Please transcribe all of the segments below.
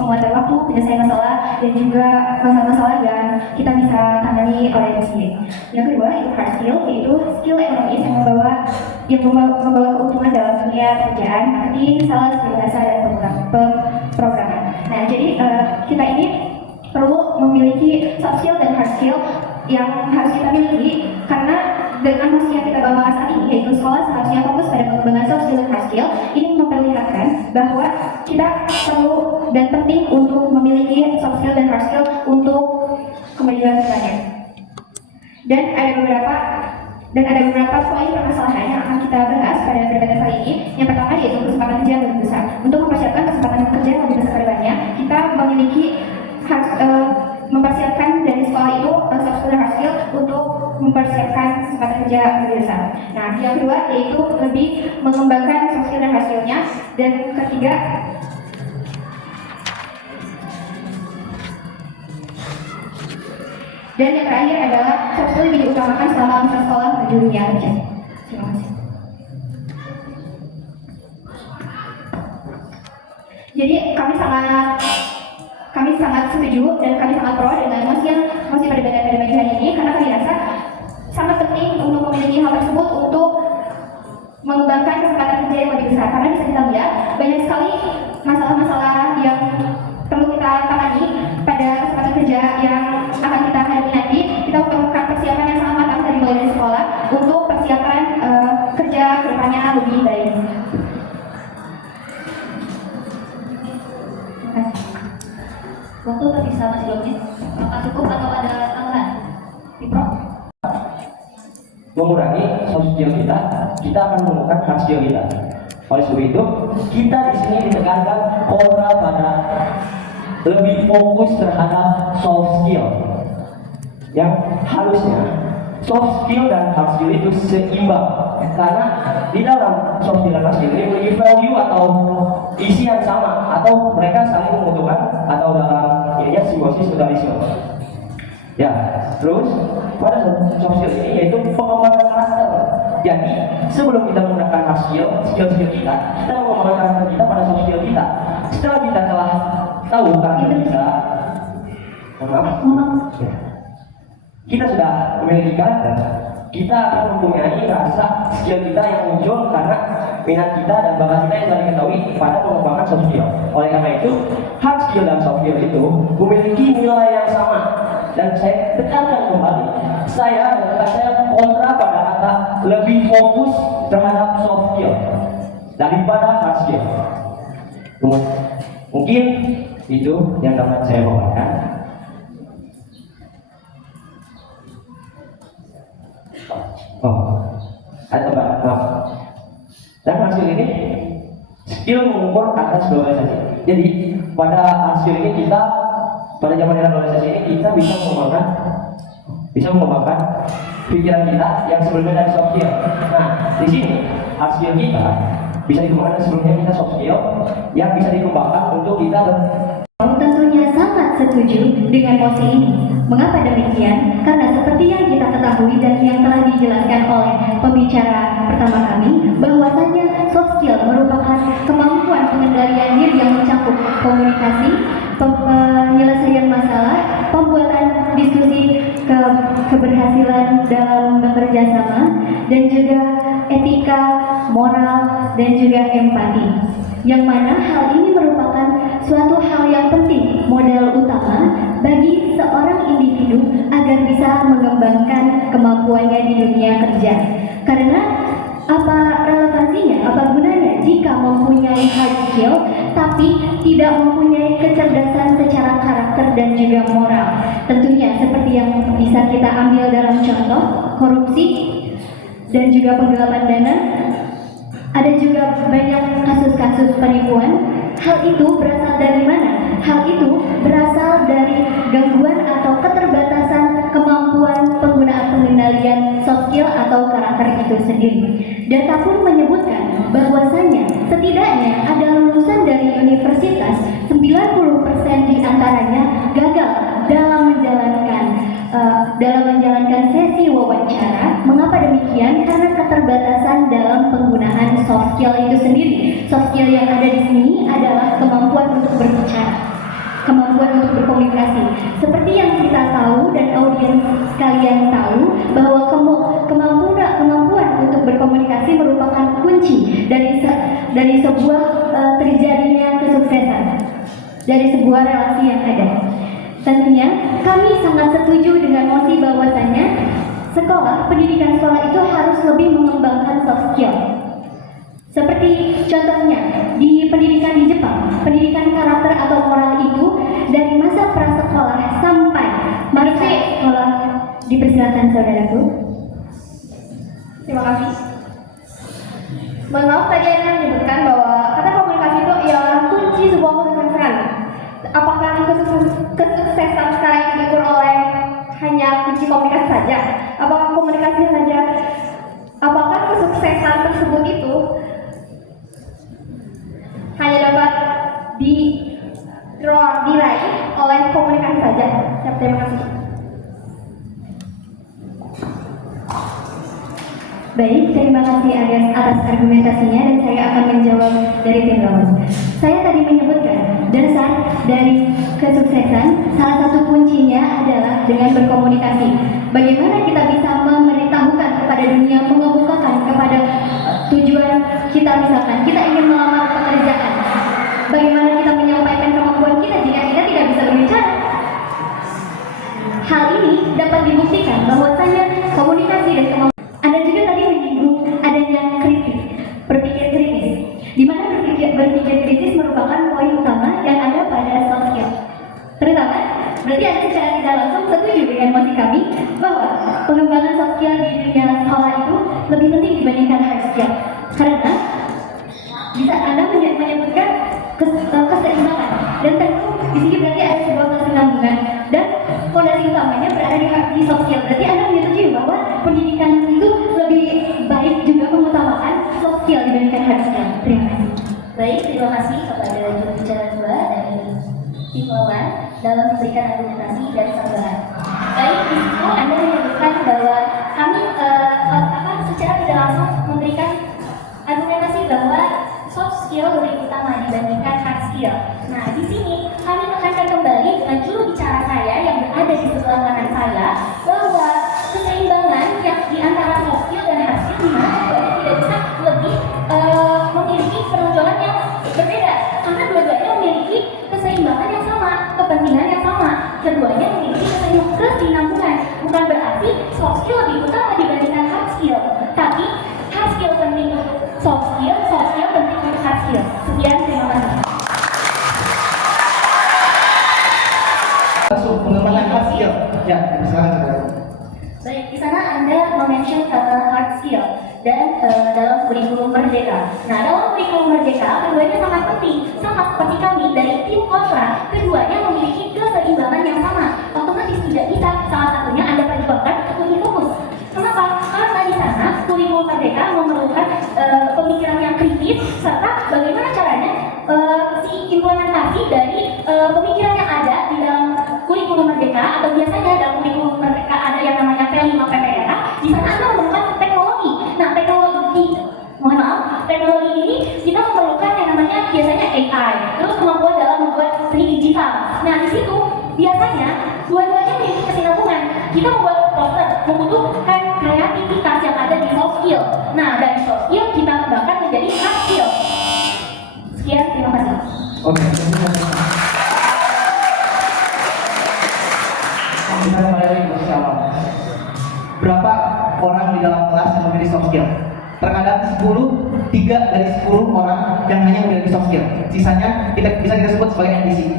penguatan waktu, penyelesaian masalah, dan juga masalah-masalah yang kita bisa tangani oleh diri sendiri. Yang kedua itu hard skill, yaitu skill ekonomis yang membawa keuntungan dalam dunia pekerjaan, marketing, sales, bahasa, dan pemrograman. Nah, jadi kita ini perlu memiliki soft skill dan hard skill yang harus kita miliki, karena dengan masih yang kita bahas saat ini, yaitu sekolah seharusnya fokus pada pengembangan soft skill dan hard skill. Ini memperlihatkan bahwa kita perlu dan penting untuk memiliki soft skill dan hard skill untuk kemajuan kedepannya. Dan ada beberapa poin permasalahan yang akan kita bahas pada perdebatan kali ini. Yang pertama yaitu kesempatan kerja yang lebih besar. Untuk mempersiapkan kesempatan kerja yang lebih besar ke depannya, kita mempersiapkan dari sekolah itu soft skill dan hard skill untuk mempersiapkan kesempatan kerja yang lebih besar. Nah, yang kedua yaitu lebih mengembangkan soft skill dan hard skill-nya. Dan ketiga, dan yang terakhir adalah soft skill yang diutamakan selama masa sekolah menuju dunia kerja. Terima kasih. Jadi kami sangat setuju dan kami sangat pro dengan mosi perdebatan pada pagi hari ini, karena kami rasa sangat penting untuk memiliki hal tersebut untuk mengembangkan kesempatan kerja yang lebih besar. Karena bisa kita lihat banyak sekali masalah-masalah yang perlu kita tangani pada kesempatan kerja yang akan kita hadapi nanti. Kita memerlukan persiapan yang sangat matang dari mulai dari sekolah untuk persiapan kerja kedepannya lebih baik. Terima kasih. Waktu tersisa masih 2 menit. Apakah cukup atau ada tambahan? Dipro? Mengurangi soft skill kita akan menemukan hard skill kita. Oleh sebab itu, kita di sini ditekankan kontra pada lebih fokus terhadap soft skill. Yang harusnya soft skill dan hard skill itu seimbang. Karena di dalam soft skill dan hard skill ini memiliki value atau isi yang sama, atau mereka saling menguntungkan, atau dalam ininya simbiosis mutualisme. Ya, terus pada soft skill ini yaitu pengembangan karakter. Jadi sebelum kita menggunakan hard skill kita mengembangkan karakter kita pada soft skill kita. Setelah kita telah tahu karakter kita sudah memiliki karakter, kita akan mempunyai rasa skill kita yang muncul karena minat kita dan bakat kita yang telah diketahui pada pengembangan soft skill. Oleh karena itu, hard skill dan soft skill itu memiliki nilai yang sama. Dan saya tekankan kembali, saya kontra pada kata lebih fokus terhadap soft skill daripada hard skill. Mungkin itu yang dapat saya bawakan. Dan hasil ini skill mengukur atas globalisasi. Jadi pada hasil ini kita pada zaman era globalisasi ini kita bisa mengembangkan pikiran kita yang sebelumnya dari soft skill. Nah, di sini hasil kita bisa dikembangkan sebelumnya kita soft skill yang bisa dikembangkan untuk kita tentunya sangat setuju dengan mosi ini. Mengapa demikian? Karena seperti yang kita ketahui dan yang telah dijelaskan oleh pembicara pertama kami, bahwasanya soft skill merupakan kemampuan pengendalian diri yang mencakup komunikasi, penyelesaian masalah, pembuatan diskusi, keberhasilan dalam bekerja sama, dan juga etika, moral, dan juga empati. Yang mana hal ini merupakan suatu hal yang penting, modal utama bagi seorang individu agar bisa mengembangkan kemampuannya di dunia kerja. Karena apa relevansinya, apa gunanya jika mempunyai hard skill tapi tidak mempunyai kecerdasan secara karakter dan juga moral. Tentunya seperti yang bisa kita ambil dalam contoh korupsi dan juga penggelapan dana. Ada juga banyak kasus-kasus penipuan. Hal itu berasal dari mana? Hal itu berasal dari gangguan atau keterbatasan kemampuan penggunaan pengendalian soft skill atau karakter itu sendiri. Data pun menyebutkan bahwasanya setidaknya ada lulusan dari universitas 90% diantaranya gagal dalam menjalankan sesi wawancara. Mengapa demikian? Karena keterbatasan dalam penggunaan soft skill itu sendiri. Soft skill yang ada di sini adalah kemampuan untuk berbicara. Seperti yang kita tahu dan audiens sekalian tahu bahwa kemampuan untuk berkomunikasi merupakan kunci dari sebuah terjadinya kesuksesan, dari sebuah relasi yang ada. Tentunya kami sangat setuju dengan mosi bahwasannya pendidikan sekolah itu harus lebih mengembangkan soft skill. Seperti contohnya di pendidikan di Jepang, pendidikan karakter atau moral itu dari masa prasekolah sampai masa sekolah. Dipersilakan saudaraku. Terima kasih. Mohon maaf, tadi Anda menyebutkan bahwa kata komunikasi itu ialah kunci sebuah kesuksesan. Apakah kesuksesan sekarang yang diukur oleh hanya kunci komunikasi saja? Apakah komunikasi saja? Apakah kesuksesan tersebut itu hanya dapat diraih oleh komunikasi saja? Terima kasih. Baik, terima kasih atas argumentasinya dan saya akan menjawab dari tim lawan. Saya tadi menyebutkan dasar dari kesuksesan, salah satu kuncinya adalah dengan berkomunikasi. Bagaimana kita bisa memberitahukan kepada dunia, mengemukakan kepada tujuan kita, misalkan kita ingin melamar pekerjaan. Bagaimana kita menyampaikan kemampuan kita jika kita tidak bisa berbicara? Hal ini dapat dibuktikan bahwasanya komunikasi dan kemampuan. Anda juga tadi menyinggung adanya berpikir kritis, di mana berpikir kritis merupakan poin utama yang ada pada soft skill. Terutama, berarti Anda secara tidak langsung setuju dengan mosi kami bahwa pengembangan soft skill di dunia sekolah itu lebih penting dibandingkan hard skill. Karena bisa Anda menyebutkan keseimbangan, dan tentu di sini berarti ada sebuah kesinambungan dan fondasi utamanya berada di soft skill. Berarti Anda menyetujui bahwa pendidikan itu lebih baik juga mengutamakan soft skill dibandingkan hard skill. Terima kasih. Baik, terima kasih kepada jurubicara 2 dari tim lawan dalam memberikan argumentasi dan tambahan. Baik, di situ Anda menyebutkan bahwa kami secara tidak langsung memberikan argumentasi bahwa soft skill lebih utama dibandingkan hard skill. Nah, di sini kami menekankan kembali dengan juru bicara saya yang berada di sebelah kanan saya bahwa keseimbangan yang di antara soft skill dan hard skill di mana keduanya tidak bisa lebih memiliki penonjolan yang berbeda, karena dua-duanya memiliki keseimbangan yang sama, kepentingan yang sama, keduanya memiliki kesinambungan. Bukan berarti soft skill lebih utama dibandingkan hard skill, tapi hard skill penting untuk soft skill penting untuk hard skill. Sekian, terima kasih. Langsung pengembangan hard skill. Ya, silakan. Baik, di sana Anda mention hard skill dan dalam kurikulum merdeka. Nah, dalam kurikulum merdeka keduanya sangat penting, sama seperti kami dari tim kontra, keduanya memiliki keseimbangan yang sama. Otomatis tidak bisa salah satunya Anda perjuangkan untuk fokus. Kenapa? Karena di sana kurikulum merdeka memerlukan pemikiran yang kritis serta bagaimana caranya si implementasi dari pemikiran yang ada di dalam kurikulum merdeka, atau biasanya dalam kurikulum merdeka ada yang namanya P5 PPRA. Di sana Anda memerlukan teknologi. Nah, teknologi ini kita memerlukan yang namanya biasanya AI, terus kemampuan dalam membuat seni digital. Nah, di situ biasanya dua-duanya memiliki kesinambungan. Kita membuat poster membutuhkan kreativitas yang ada di soft skill. Nah, dari soft skill kita kembangkan menjadi hard skill. Sekian, terima kasih. Oke. Kita kembali bersama. Berapa orang di dalam kelas yang memiliki soft skill? Terkadang 3 dari 10 orang yang hanya memiliki soft skill. Sisanya bisa kita sebut sebagai NPC.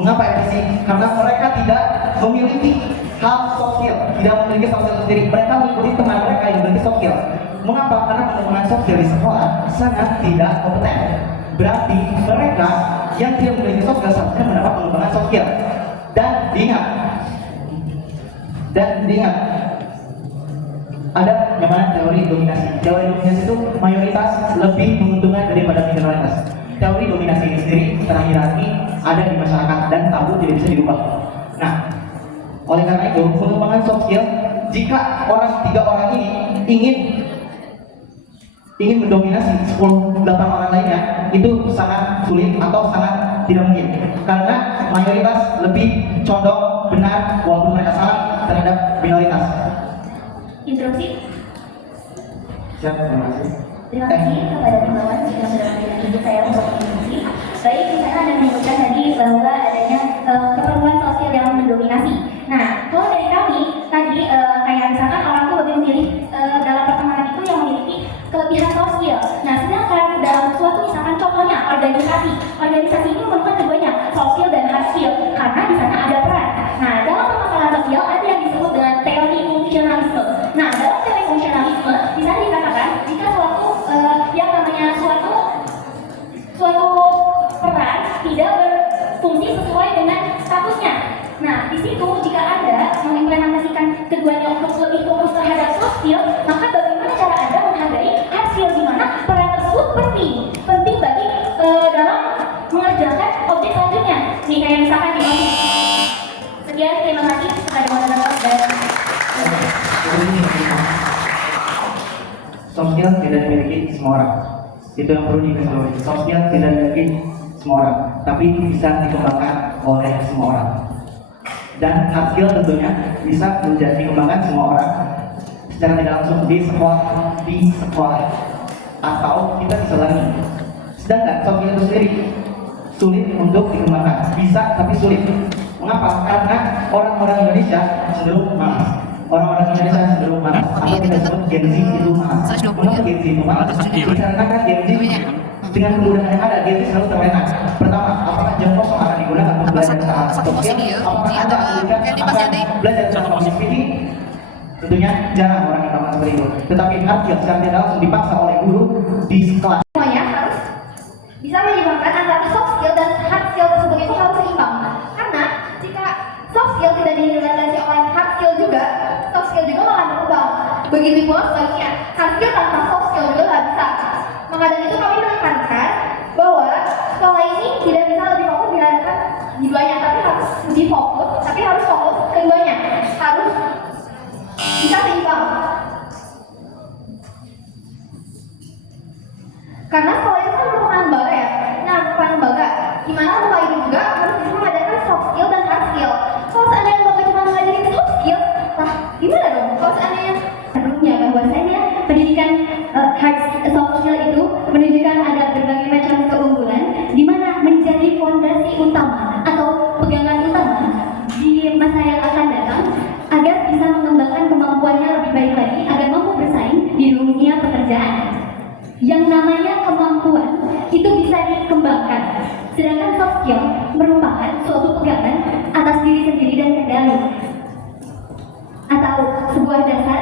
Mengapa NPC? Karena mereka tidak memiliki hal soft skill, tidak memiliki soft skill sendiri. Mereka mengikuti teman mereka yang memiliki soft skill. Mengapa? Karena pengembangan soft skill di sekolah sangat tidak kompeten. Berarti mereka yang tidak memiliki soft skill seharusnya mendapat pengembangan soft skill. Dan diingat, ada namanya teori dominasi. Teori dominasi itu mayoritas lebih menguntungkan daripada minoritas. Teori dominasi ini sendiri secara hierarki ada di masyarakat dan tabu tidak bisa dirubah. Nah, oleh karena itu pengembangan soft skill, jika 3 orang ini ingin mendominasi 8 orang lainnya, itu sangat sulit atau sangat tidak mungkin. Karena mayoritas lebih condong benar walaupun mereka salah terhadap minoritas. Interupsi. Siap, terima kasih. Terima kasih kepada teman-teman yang sudah memberikan ide saya untuk interupsi. Baik, misalnya Anda menyebutkan tadi bahwa adanya keperluan sosial yang mendominasi. Nah, kalau dari kami tadi kayak misalkan orang tuh lebih memilih dalam pertemanan itu yang memiliki kelebihan sosial. Nah, sedangkan dalam suatu misalkan contohnya organisasi itu merupakan keduanya, sosial dan hard skill, karena di sana ada peran. Nah, dalam permasalahan sosial ada yang disebut dengan teori fungsionalisme. Nah, dalam teori fungsionalisme bisa dikatakan jika suatu yang namanya suatu peran tidak berfungsi sesuai dengan statusnya. Nah, di situ jika Anda mengimplementasikan keduanya untuk lebih fokus terhadap soft skill, maka bagaimana cara Anda menghargai hard skill di mana peran tersebut penting bagi dalam mengerjakan objek selanjutnya. Nih kayak misalkan di office. Sekian, terima kasih kepada moderator dan Soft skill tidak dimiliki semua orang. Itu yang perlu digarisbawahi. Soft skill tidak dimiliki semua orang, tapi bisa dikembangkan oleh semua orang. Dan hard skill tentunya bisa menjadi dikembangkan semua orang secara tidak langsung di sekolah atau kita bisa learning. Sedangkan soft skill itu sendiri sulit untuk dikembangkan, bisa tapi sulit. Mengapa? Karena orang-orang Indonesia cenderung malas. Orang-orang Indonesia cenderung malas. Atau kita sebut Gen Z itu malas. Mengapa Gen Z itu malas? Dikarenakan Gen Z dengan kemudahan yang ada, Gen Z selalu terlena. Pertama, apakah jam kosong akan digunakan untuk belajar tentang soft skill? Apakah Anda akan belajar tentang public speaking? Tentunya jarang orang yang melakukan seperti itu. Tetapi hard skill secara tidak langsung dipaksa oleh guru di kelas. Semuanya harus bisa menyeimbangkan antara soft skill dan hard skill tersebut itu harus seimbang. Karena jika soft skill tidak dilandasi oleh hard skill juga, soft skill juga malah berubah. Begitu pula sebaliknya, hard skill tanpa soft skill juga nggak bisa. Maka dari itu kami menekankan bahwa sekolah ini tidak bisa lebih fokus dilakukan di duanya, tapi harus lebih fokus, keduanya harus bisa seimbang. Karena sekolah itu kan merupakan lembaga ya. Nah, merupakan lembaga di mana lembaga itu juga harus bisa mengajarkan soft skill dan hard skill. Kalau seandainya lembaga cuma mengajarin soft skill, lah gimana dong? Kalau seandainya sebelumnya bahwasanya pendidikan soft skill itu menunjukkan ada berbagai macam keunggulan di mana menjadi fondasi utama atau pegangan utama di masa yang akan datang agar bisa mengembangkan kemampuannya lebih baik lagi agar mampu bersaing di dunia pekerjaan. Yang namanya kemampuan itu bisa dikembangkan, sedangkan soft skill merupakan suatu pegangan atas diri sendiri dan kendali atau sebuah dasar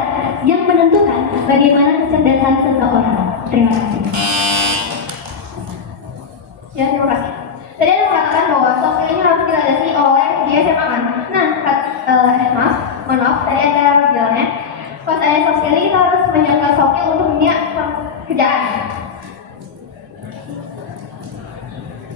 yang menentukan bagaimana kecerdasan seseorang. Terima kasih. Ya, terima kasih. Tadi Anda mengatakan bahwa soft skill ini harus dilandasi oleh di SMA kan? Nah, mohon maaf, tadi Anda bilangnya pas ada soft skill ini kita harus menyiapkan soft skill untuk dunia pekerjaan.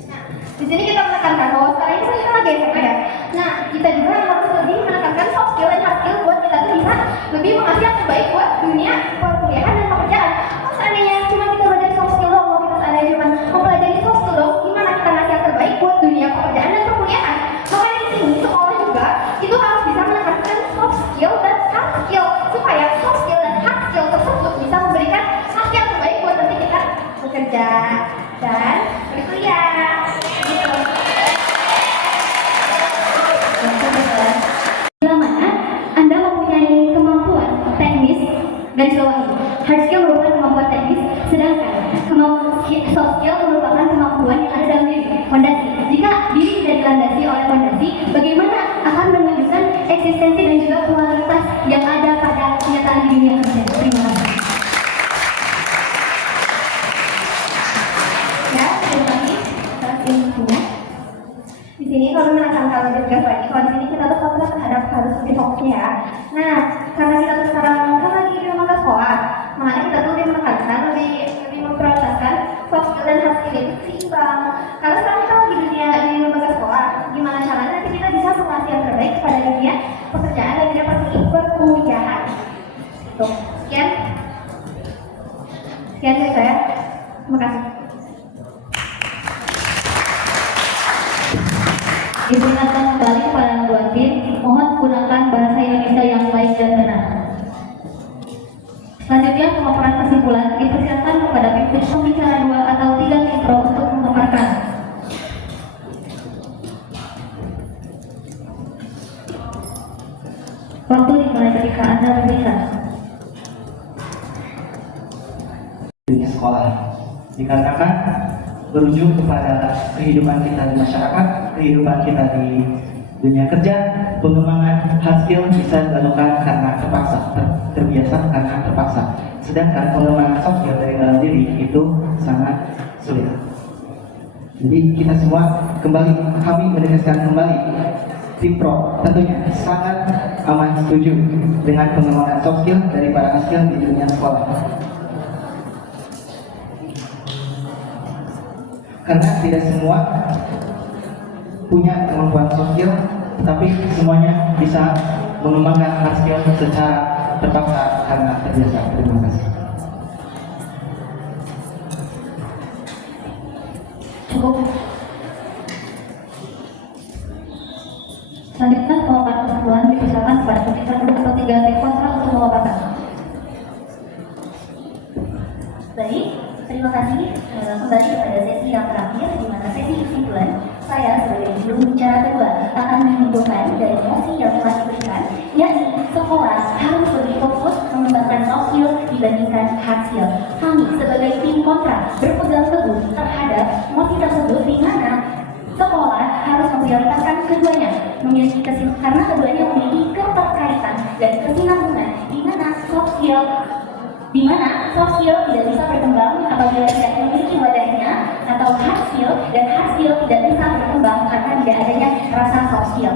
Nah, di sini kita menekankan bahwa sekarang ini kita lagi SMA ya. Nah, kita juga harus lebih menekankan soft skill dan hard skill buat kita tuh bisa lebih mengasih yang terbaik buat dunia perkuliahan dan pekerjaan. Kalau seandainya cuma kita belajar soft skill doang, kalau kita seandainya cuma mempelajari soft skill doang, gimana kita ngasih yang terbaik buat dunia pekerjaan dan perkuliahan? Makanya di sini sekolah juga itu harus bisa menekankan soft skill dan hard skill supaya soft skill dan hard skill tersebut bisa memberikan hasil yang terbaik buat nanti kita bekerja dan berkuliah. Bila mana Anda mempunyai kemampuan teknis, garis bawah ini, hard skill merupakan kemampuan teknis, sedangkan soft skill merupakan kemampuan yang ada dalam diri, fondasi. Jika diri tidak dilandasi oleh fondasi, bagaimana akan menunjukkan eksistensi dan juga kualitas yang ada pada kenyataan di dunia kerja. Terima kasih. Ya, terima kasih atas ilmunya. Di sini kalau menekankan lebih tegas lagi, kalau di sini kita tuh fokus terhadap harus lebih fokusnya ya. Nah, karena kita tuh sekarang kan lagi di lembaga sekolah, makanya kita tuh lebih menekankan, lebih memprioritaskan soft skill dan hard skill itu seimbang. Karena sekarang kita lagi di lembaga sekolah, gimana caranya nanti kita bisa mengasih yang terbaik pada dunia pekerjaan dan dunia perkuliahan. Tuh, sekian dari saya. Terima kasih. Diperingatkan kembali kepada kedua tim, mohon gunakan bahasa Indonesia yang baik dan benar. Selanjutnya pemaparan kesimpulan dipersilakan kepada pembicara 2 atau 3 tim pro untuk memaparkan. Waktu dimulai ketika Anda berbicara. Dunia sekolah dikarenakan berujung kepada kehidupan kita di masyarakat, kehidupan kita di dunia kerja. Pengembangan hard skill bisa dilakukan karena terpaksa, terbiasa karena terpaksa. Sedangkan pengembangan soft skill dari dalam diri itu sangat sulit. Jadi kita semua kami menegaskan kembali, tim pro tentunya sangat aman setuju dengan pengembangan soft skill daripada hard skill di dunia sekolah. Karena tidak semua punya kemampuan soft skill, tetapi semuanya bisa mengembangkan hard skill secara terpaksa karena terbiasa. Terima kasih. Cukup. Selanjutnya pemaparan kesimpulan dipersilakan kepada pembicara 2 atau 3 tim kontra untuk memaparkan. Baik, terima kasih. Kembali kepada sesi yang terakhir, di mana sesi kesimpulan. Saya sebagai juru bicara kedua akan menyimpulkan dari mosi yang telah diberikan, yakni sekolah harus lebih fokus mengembangkan soft skill dibandingkan hard skill. Kami sebagai tim kontra berpegang teguh terhadap mosi tersebut, di mana sekolah harus memprioritaskan keduanya, karena keduanya memiliki keterkaitan dan kesinambungan, di mana soft skill tidak bisa berkembang apabila tidak memiliki wadahnya, atau hard skill tidak bisa berkembang karena tidak adanya rasa soft skill.